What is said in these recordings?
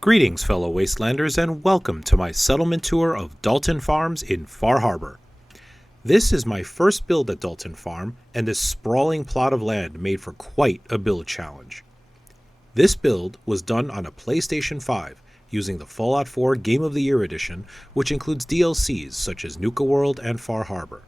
Greetings, fellow wastelanders, and welcome to my settlement tour of Dalton Farms in Far Harbor. This is my first build at Dalton Farm, and this sprawling plot of land made for quite a build challenge. This build was done on a PlayStation 5 using the Fallout 4 Game of the Year edition, which includes DLCs such as Nuka World and Far Harbor.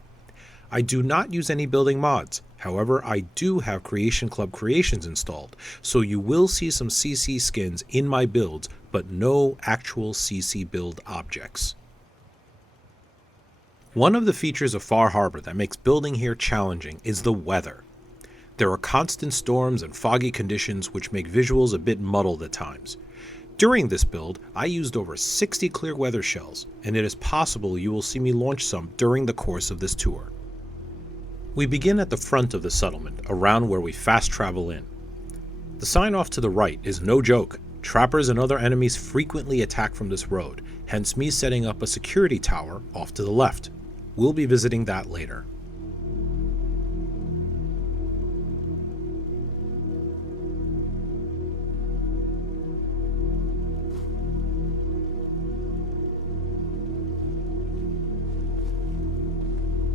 I do not use any building mods, however I do have Creation Club creations installed, so you will see some CC skins in my builds, but no actual CC build objects. One of the features of Far Harbor that makes building here challenging is the weather. There are constant storms and foggy conditions which make visuals a bit muddled at times. During this build, I used over 60 clear weather shells, and it is possible you will see me launch some during the course of this tour. We begin at the front of the settlement, around where we fast travel in. The sign off to the right is no joke. Trappers and other enemies frequently attack from this road, hence me setting up a security tower off to the left. We'll be visiting that later.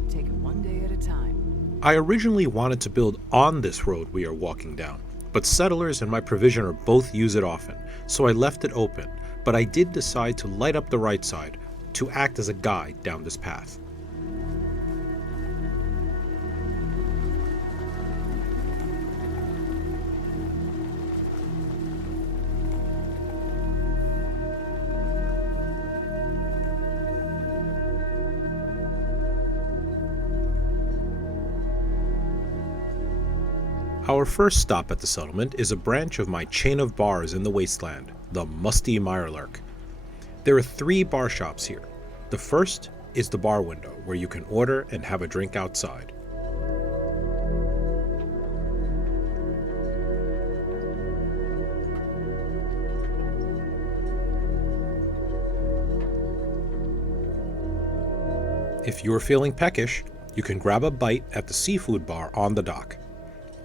Take it one day at a time. I originally wanted to build on this road we are walking down, but settlers and my provisioner both use it often, so I left it open, but I did decide to light up the right side to act as a guide down this path. Our first stop at the settlement is a branch of my chain of bars in the wasteland, the Musty Mirelurk. There are 3 bar shops here. The first is the bar window, where you can order and have a drink outside. If you are feeling peckish, you can grab a bite at the seafood bar on the dock.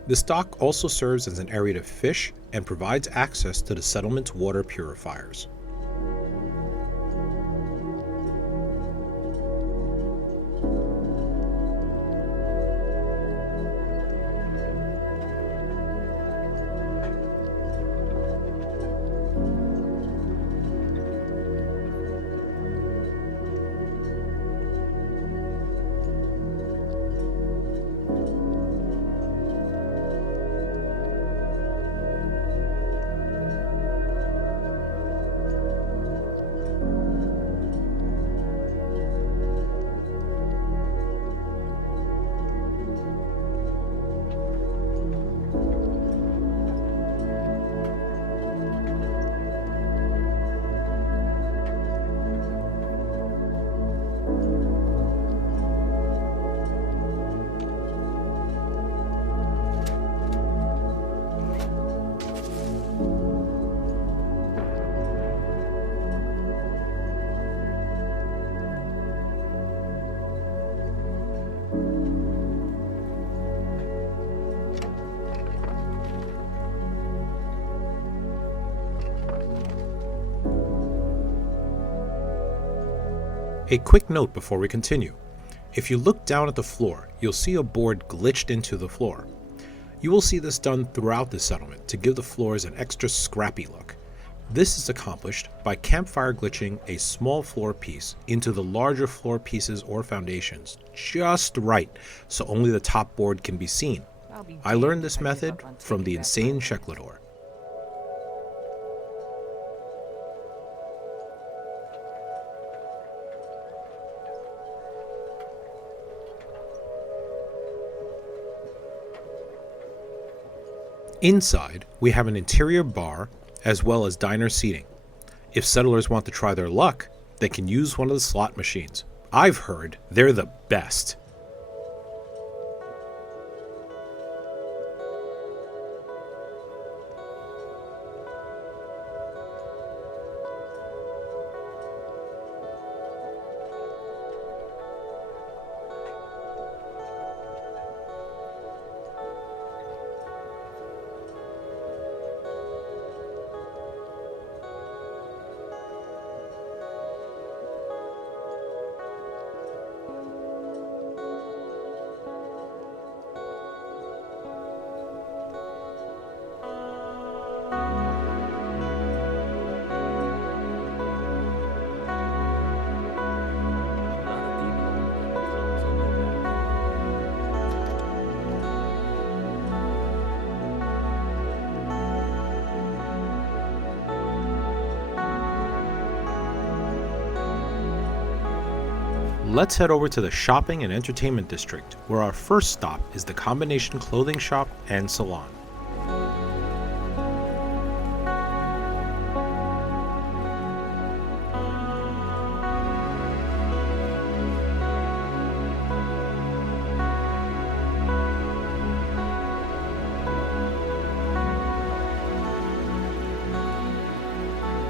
This dock also serves as an area to fish and provides access to the settlement's water purifiers. A quick note before we continue. If you look down at the floor, you'll see a board glitched into the floor. You will see this done throughout the settlement to give the floors an extra scrappy look. This is accomplished by campfire glitching a small floor piece into the larger floor pieces or foundations just right so only the top board can be seen. I learned this method from the insane Sheklador. Inside, we have an interior bar as well as diner seating. If settlers want to try their luck, they can use one of the slot machines. I've heard they're the best. Let's head over to the shopping and entertainment district, where our first stop is the combination clothing shop and salon.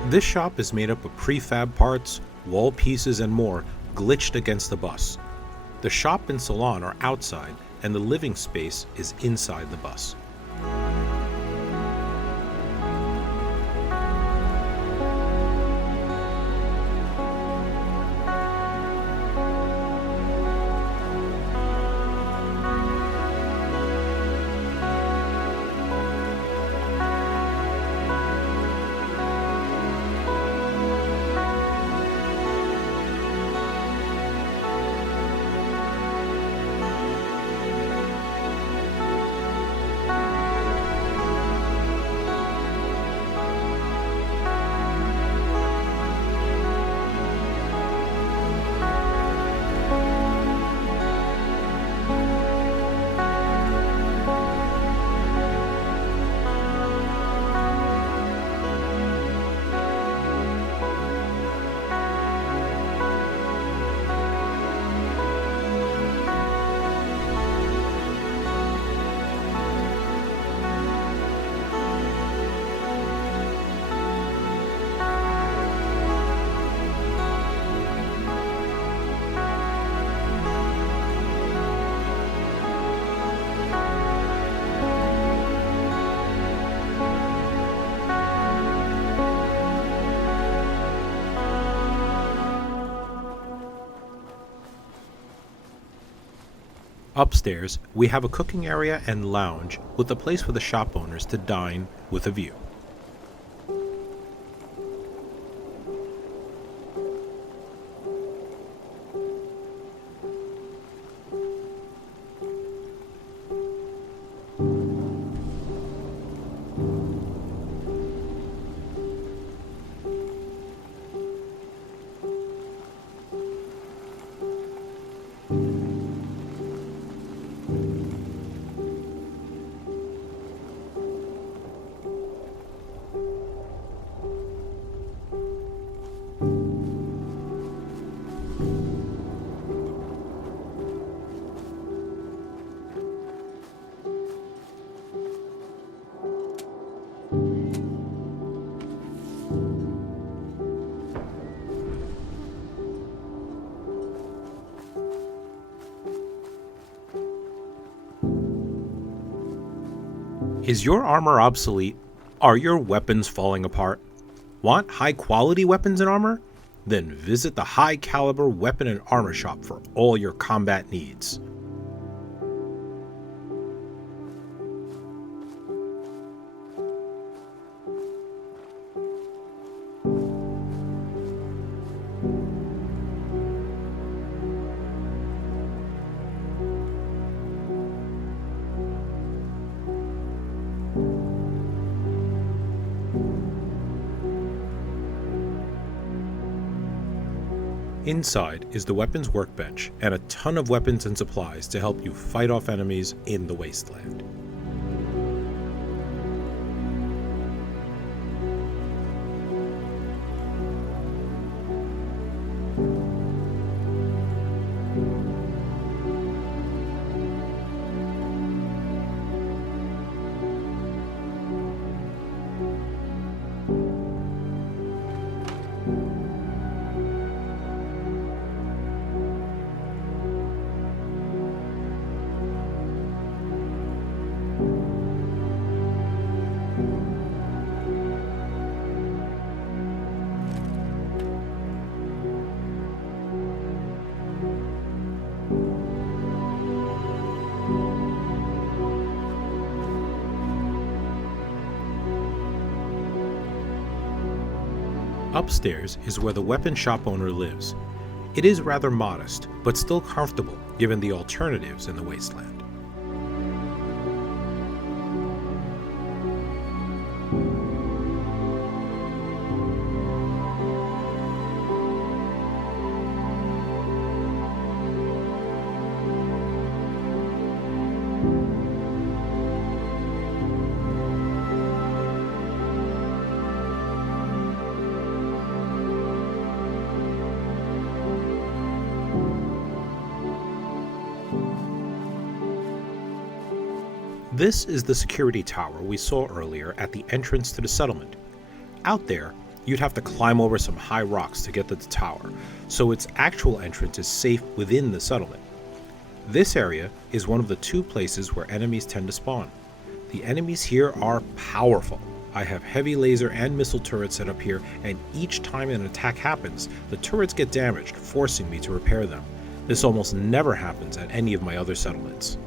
This shop is made up of prefab parts, wall pieces, and more glitched against the bus. The shop and salon are outside, and the living space is inside the bus. Upstairs, we have a cooking area and lounge with a place for the shop owners to dine with a view. Is your armor obsolete? Are your weapons falling apart? Want high quality weapons and armor? Then visit the High Caliber Weapon and Armor Shop for all your combat needs. Inside is the weapons workbench and a ton of weapons and supplies to help you fight off enemies in the wasteland. Upstairs is where the weapon shop owner lives. It is rather modest, but still comfortable given the alternatives in the wasteland. This is the security tower we saw earlier at the entrance to the settlement. Out there, you'd have to climb over some high rocks to get to the tower, so its actual entrance is safe within the settlement. This area is one of the two places where enemies tend to spawn. The enemies here are powerful. I have heavy laser and missile turrets set up here, and each time an attack happens, the turrets get damaged, forcing me to repair them. This almost never happens at any of my other settlements.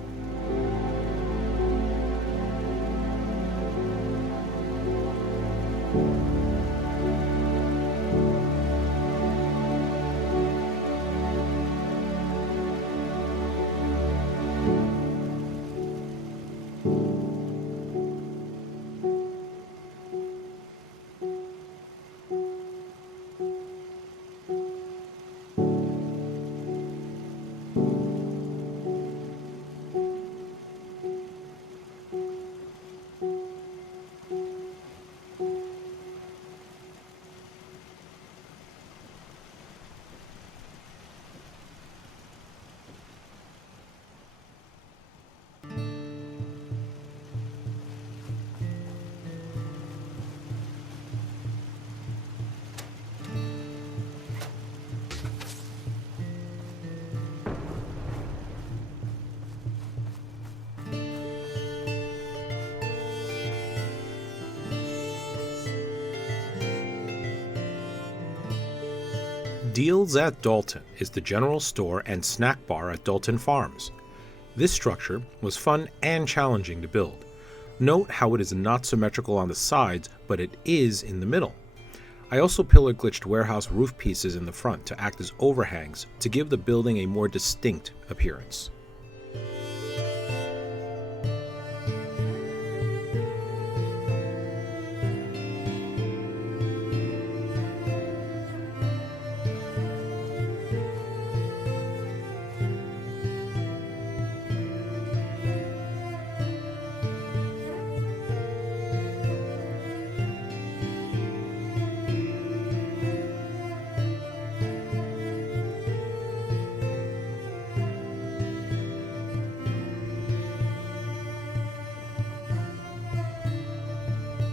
Deals at Dalton is the general store and snack bar at Dalton Farms. This structure was fun and challenging to build. Note how it is not symmetrical on the sides, but it is in the middle. I also pillar glitched warehouse roof pieces in the front to act as overhangs to give the building a more distinct appearance.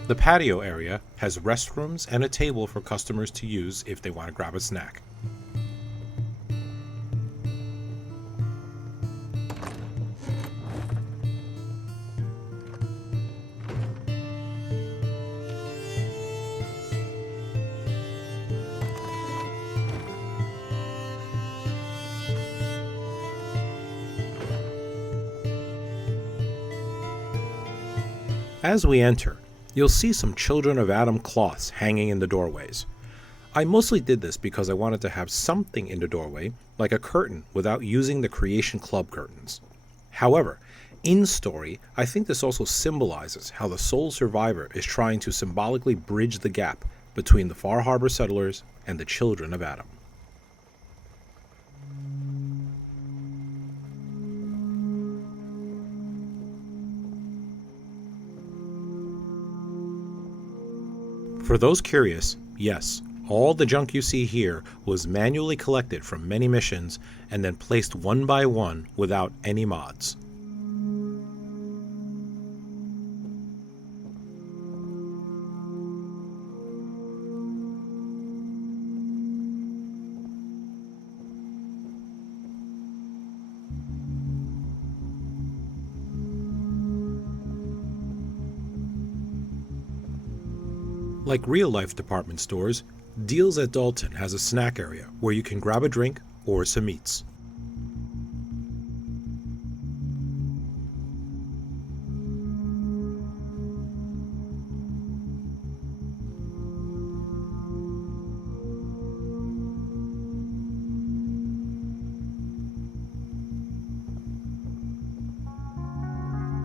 The patio area has restrooms and a table for customers to use if they want to grab a snack. As we enter, you'll see some Children of Adam cloths hanging in the doorways. I mostly did this because I wanted to have something in the doorway, like a curtain, without using the Creation Club curtains. However, in story, I think this also symbolizes how the sole survivor is trying to symbolically bridge the gap between the Far Harbor settlers and the Children of Adam. For those curious, yes, all the junk you see here was manually collected from many missions and then placed one by one without any mods. Like real-life department stores, Deals at Dalton has a snack area where you can grab a drink or some eats.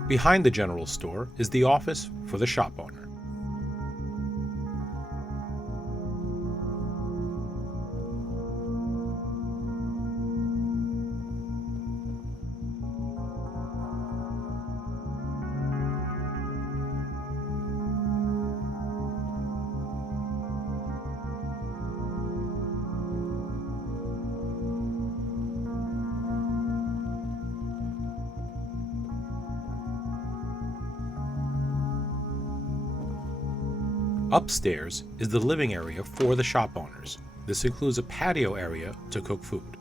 Behind the general store is the office for the shop owner. Upstairs is the living area for the shop owners. This includes a patio area to cook food.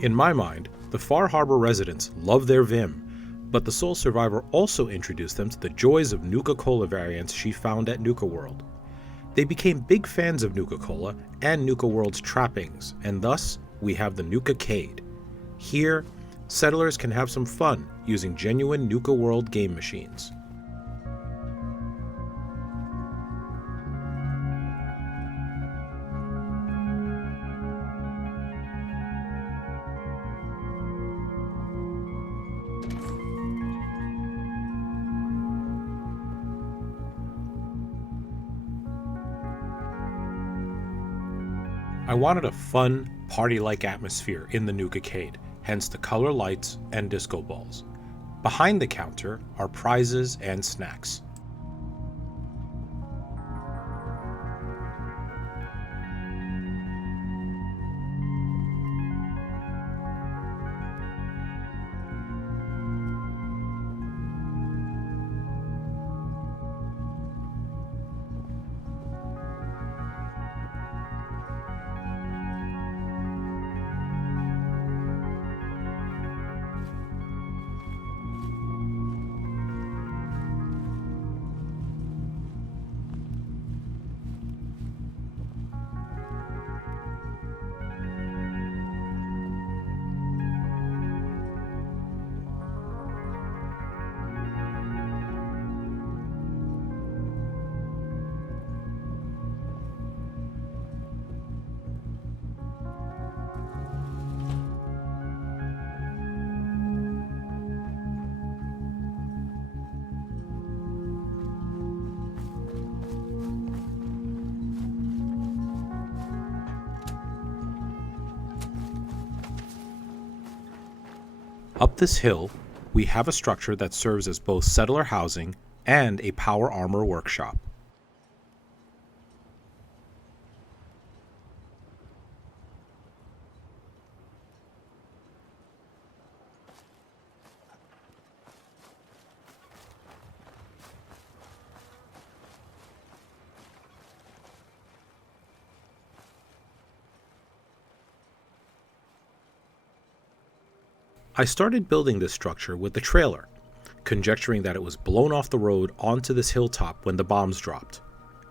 In my mind, the Far Harbor residents love their Vim, but the sole survivor also introduced them to the joys of Nuka-Cola variants she found at Nuka World. They became big fans of Nuka-Cola and Nuka World's trappings, and thus we have the Nuka-Cade. Here, settlers can have some fun using genuine Nuka World game machines. I wanted a fun, party-like atmosphere in the Nuka-Cade, hence the color lights and disco balls. Behind the counter are prizes and snacks. Up this hill, we have a structure that serves as both settler housing and a power armor workshop. I started building this structure with the trailer, conjecturing that it was blown off the road onto this hilltop when the bombs dropped.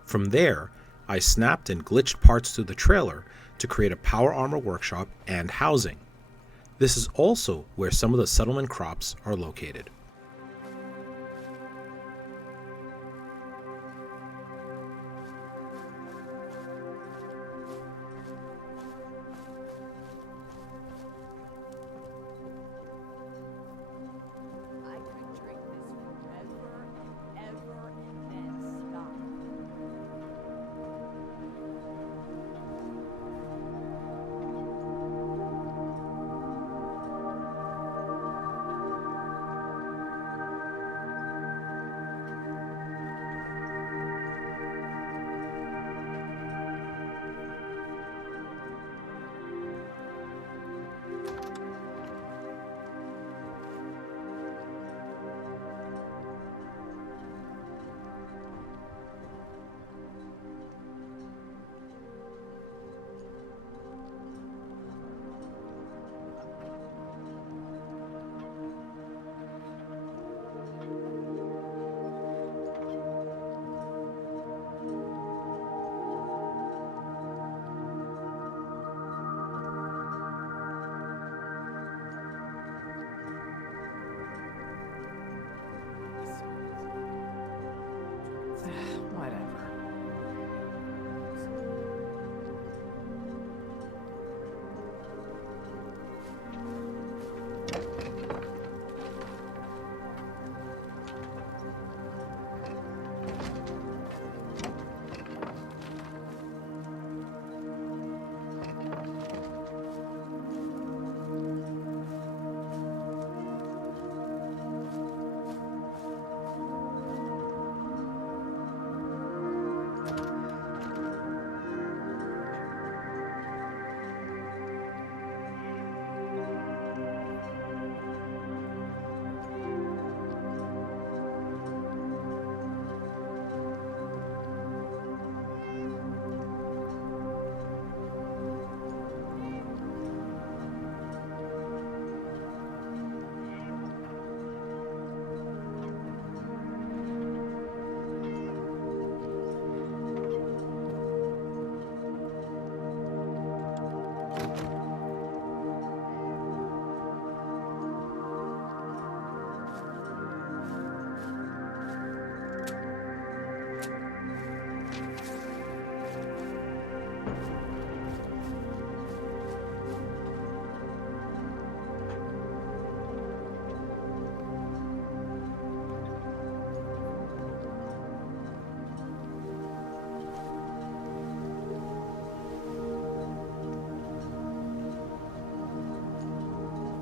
From there, I snapped and glitched parts to the trailer to create a power armor workshop and housing. This is also where some of the settlement crops are located.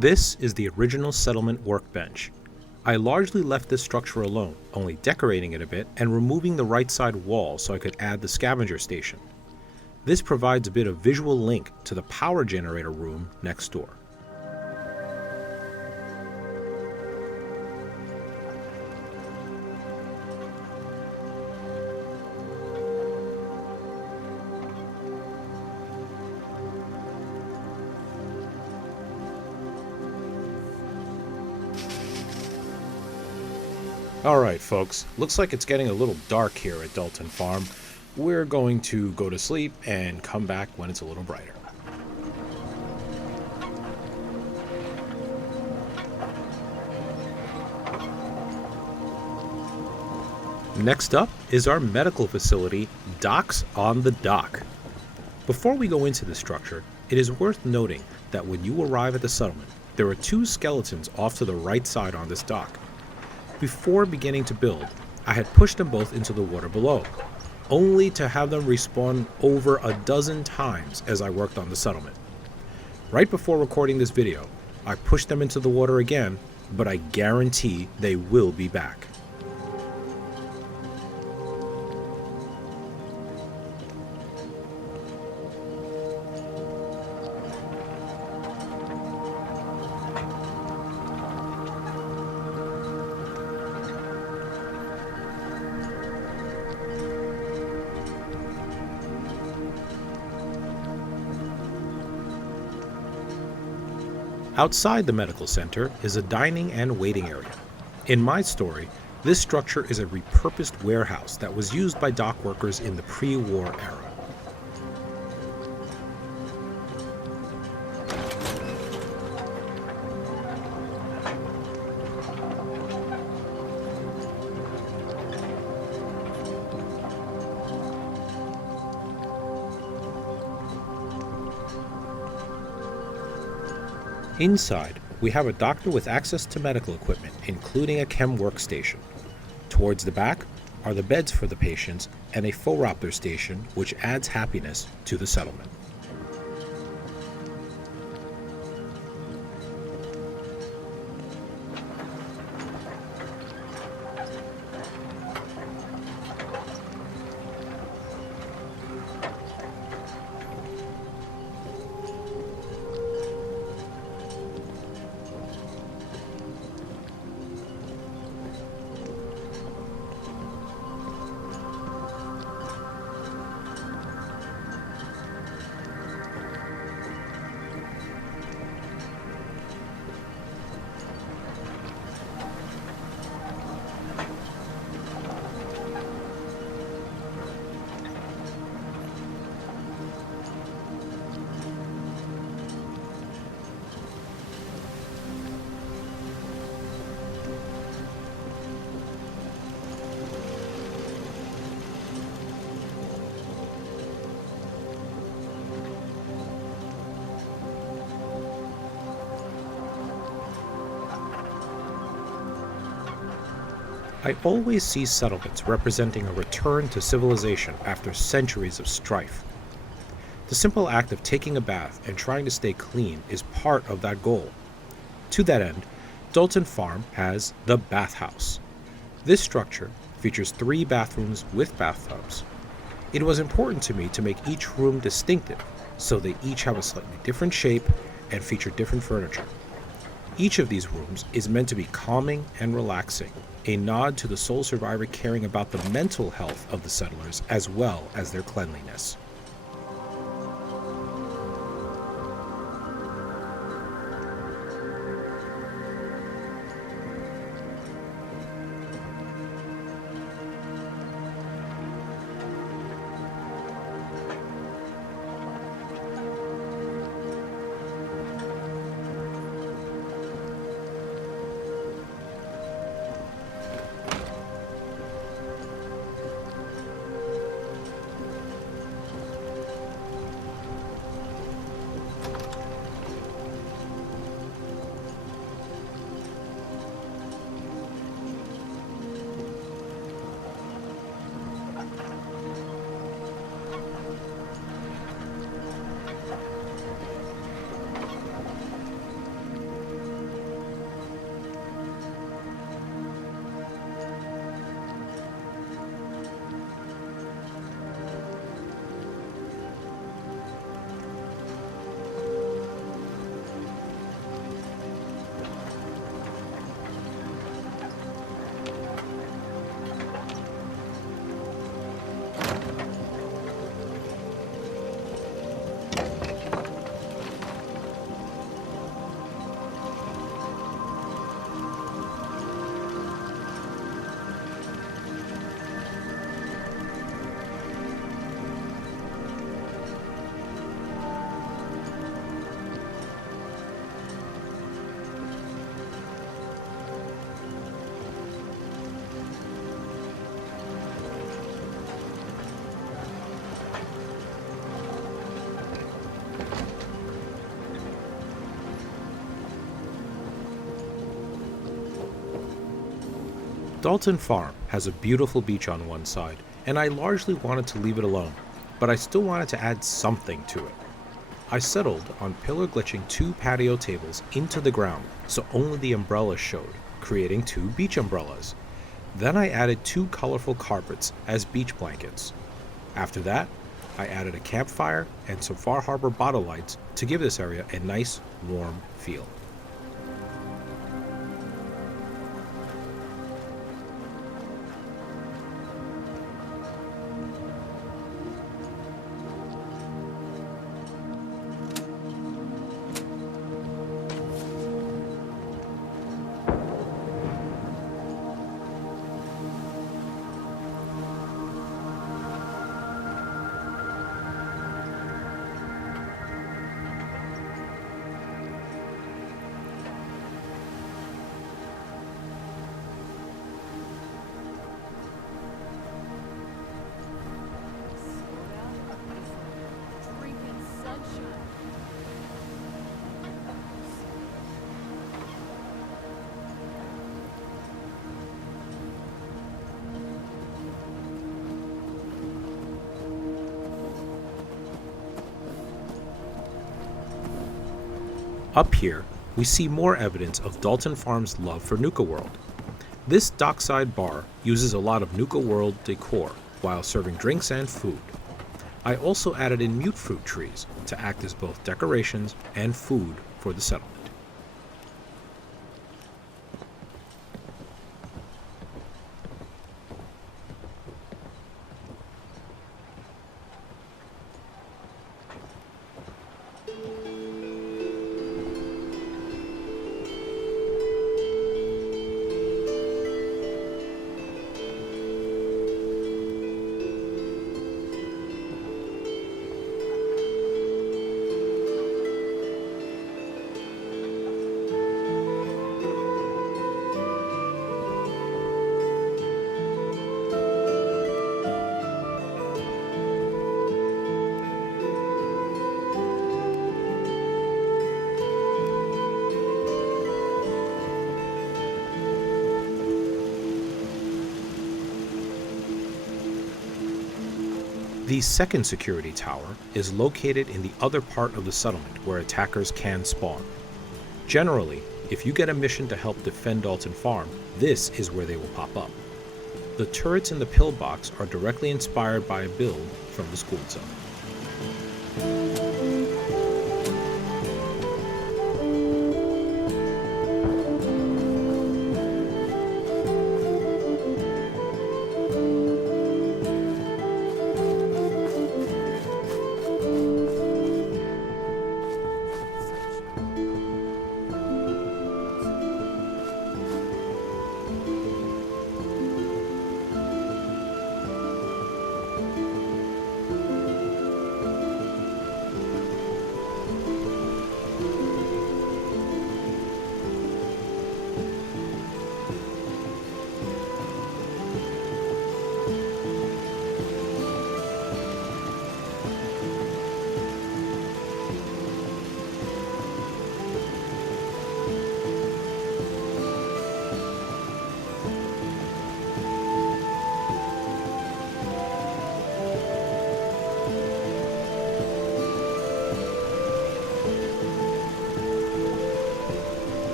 This is the original settlement workbench. I largely left this structure alone, only decorating it a bit and removing the right side wall so I could add the scavenger station. This provides a bit of visual link to the power generator room next door. Alright folks, looks like it's getting a little dark here at Dalton Farm. We're going to go to sleep and come back when it's a little brighter. Next up is our medical facility, Docks on the Dock. Before we go into the structure, it is worth noting that when you arrive at the settlement, there are two skeletons off to the right side on this dock. Before beginning to build, I had pushed them both into the water below, only to have them respawn over a dozen times as I worked on the settlement. Right before recording this video, I pushed them into the water again, but I guarantee they will be back. Outside the medical center is a dining and waiting area. In my story, this structure is a repurposed warehouse that was used by dock workers in the pre-war era. Inside, we have a doctor with access to medical equipment, including a chem workstation. Towards the back are the beds for the patients and a Phoropter station, which adds happiness to the settlement. I always see settlements representing a return to civilization after centuries of strife. The simple act of taking a bath and trying to stay clean is part of that goal. To that end, Dalton Farm has the bathhouse. This structure features 3 bathrooms with bathtubs. It was important to me to make each room distinctive, so they each have a slightly different shape and feature different furniture. Each of these rooms is meant to be calming and relaxing, a nod to the sole survivor caring about the mental health of the settlers as well as their cleanliness. Dalton Farm has a beautiful beach on one side, and I largely wanted to leave it alone, but I still wanted to add something to it. I settled on pillar glitching 2 patio tables into the ground so only the umbrellas showed, creating 2 beach umbrellas. Then I added 2 colorful carpets as beach blankets. After that, I added a campfire and some Far Harbor bottle lights to give this area a nice, warm feel. Freaking sunshine. Up here, we see more evidence of Dalton Farm's love for Nuka World. This dockside bar uses a lot of Nuka World decor while serving drinks and food. I also added in mute fruit trees to act as both decorations and food for the settlement. The second security tower is located in the other part of the settlement where attackers can spawn. Generally, if you get a mission to help defend Dalton Farm, this is where they will pop up. The turrets in the pillbox are directly inspired by a build from the school zone.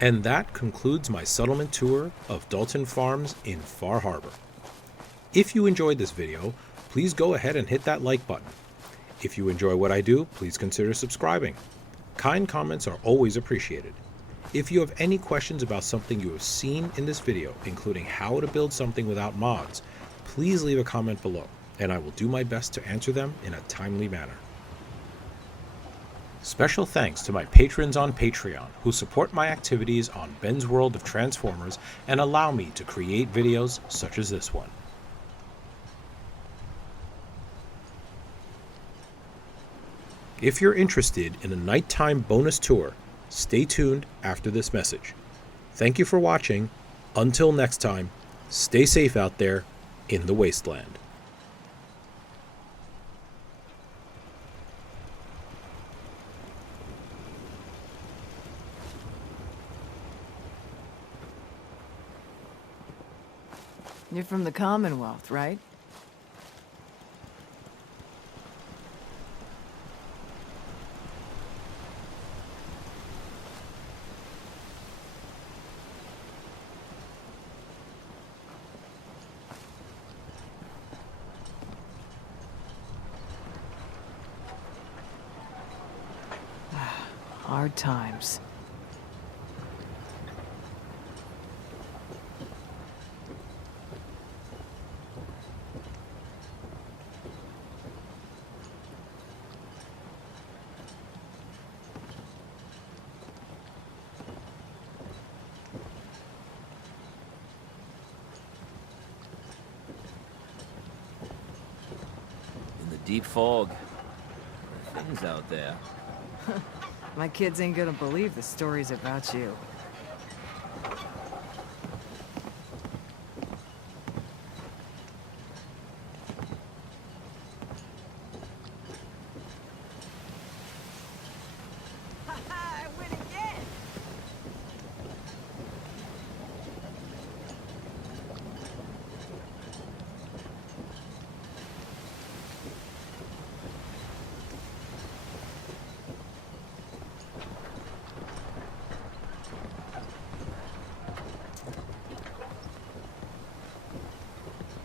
And that concludes my settlement tour of Dalton Farms in Far Harbor. If you enjoyed this video, please go ahead and hit that like button. If you enjoy what I do, please consider subscribing. Kind comments are always appreciated. If you have any questions about something you have seen in this video, including how to build something without mods, please leave a comment below, and I will do my best to answer them in a timely manner. Special thanks to my patrons on Patreon who support my activities on Ben's World of Transformers and allow me to create videos such as this one. If you're interested in a nighttime bonus tour, stay tuned after this message. Thank you for watching. Until next time, stay safe out there in the wasteland. You're from the Commonwealth, right? Hard times. In the deep fog. There are things out there. My kids ain't gonna believe the stories about you. I win again!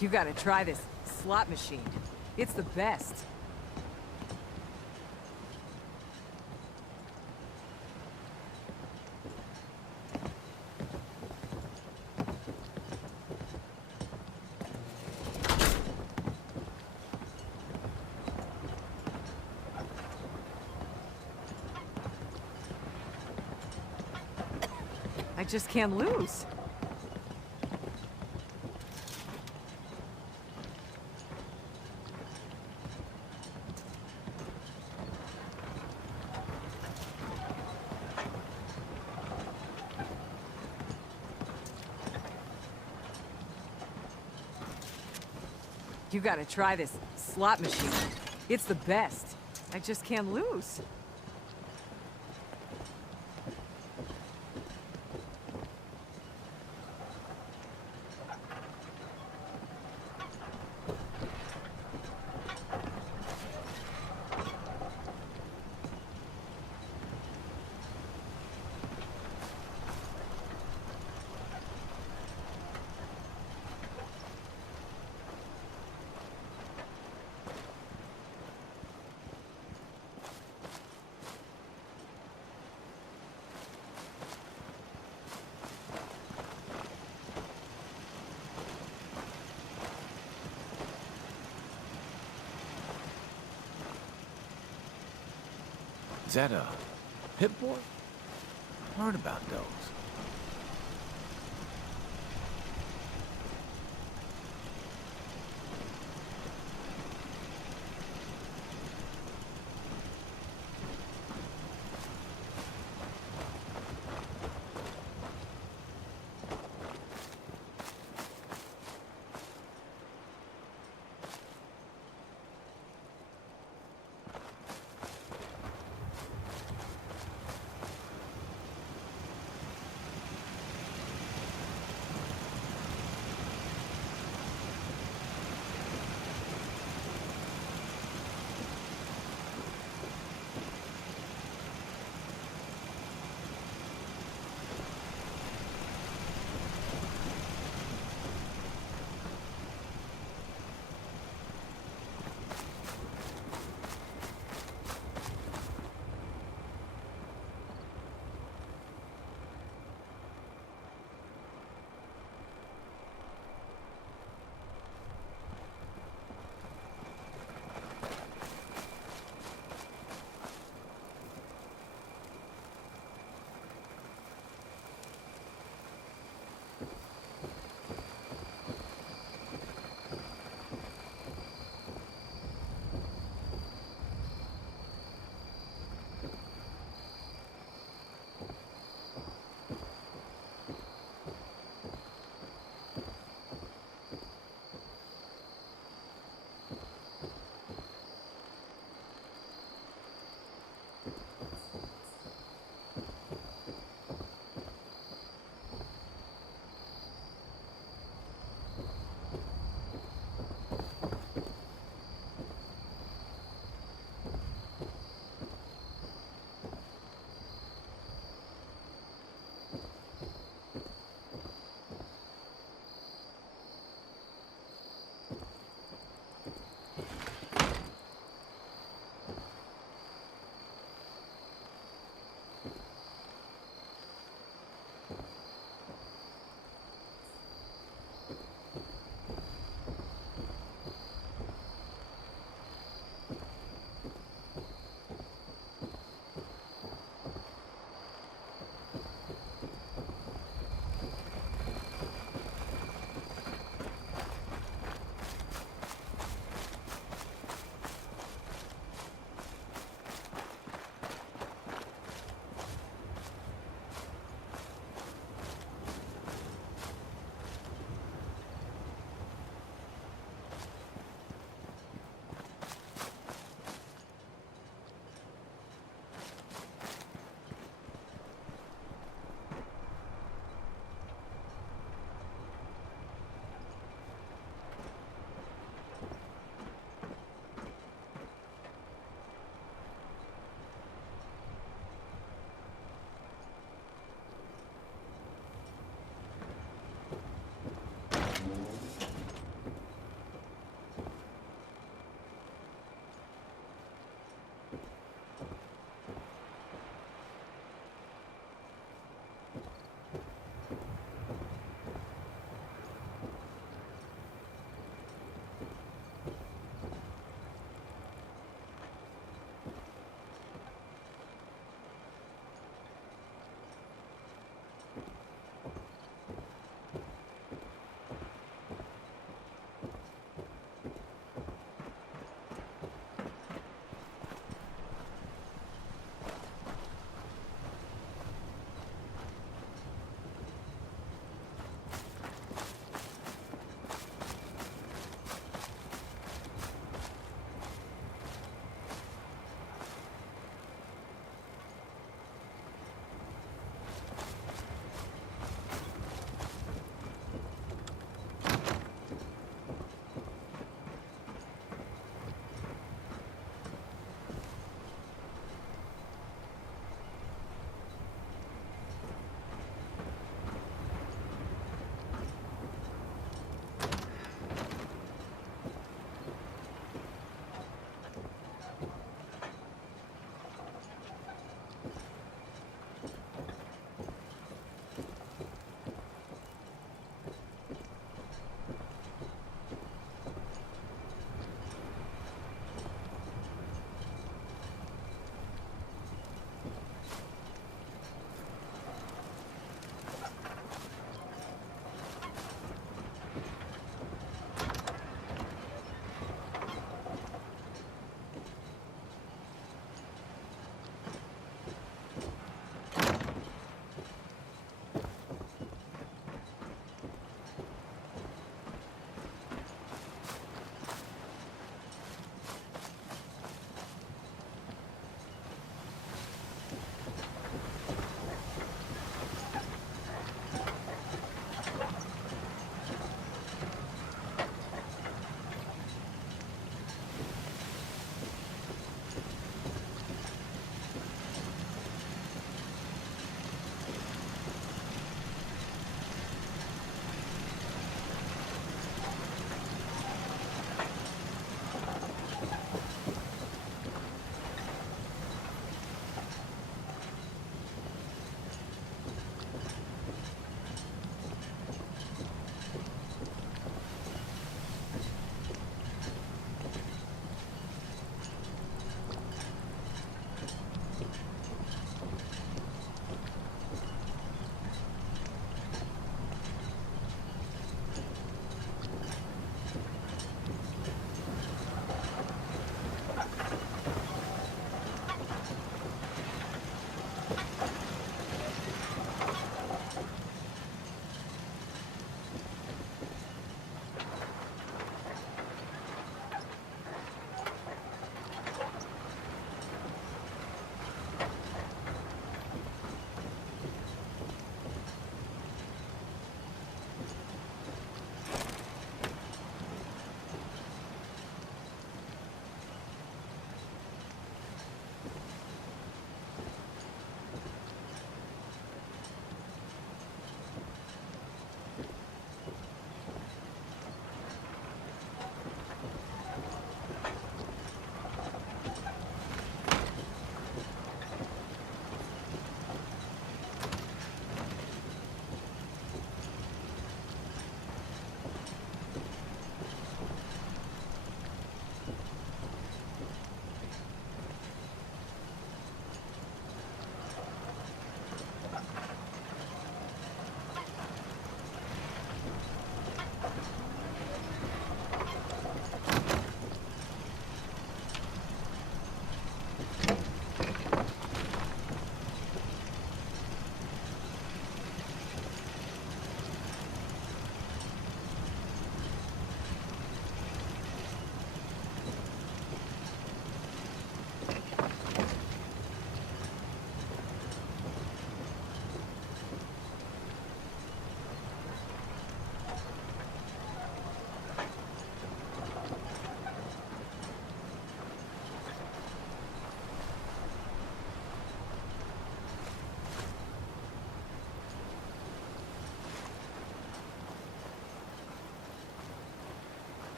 You gotta try this slot machine. It's the best. I just can't lose. You gotta try this slot machine. It's the best. I just can't lose. Is that a Pip-Boy? Heard about those.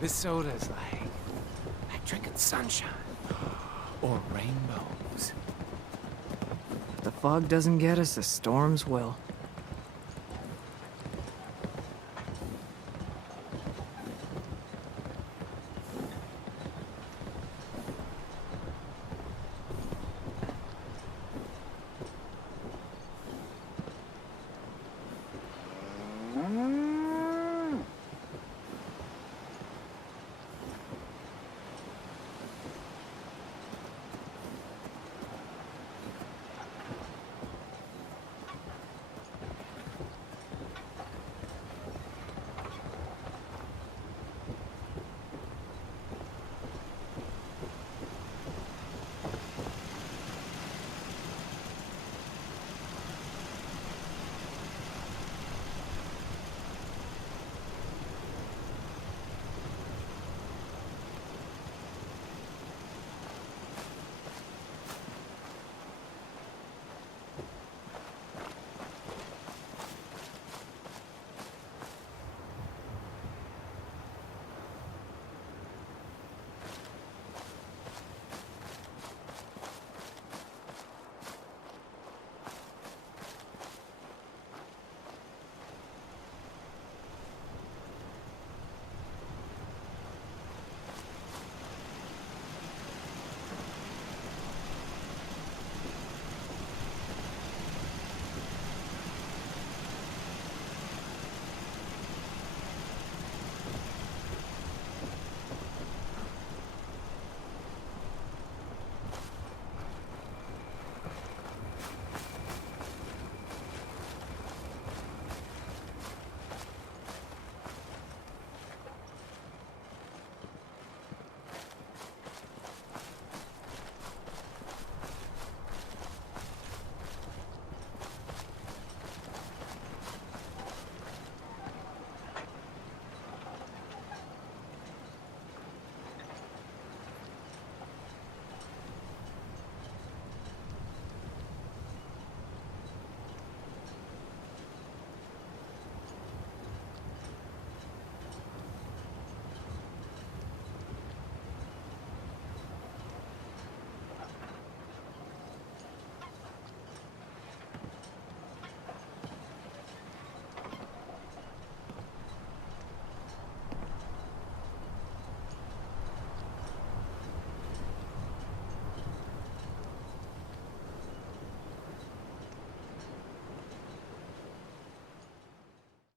This soda's like drinking sunshine or rainbows. If the fog doesn't get us, the storms will.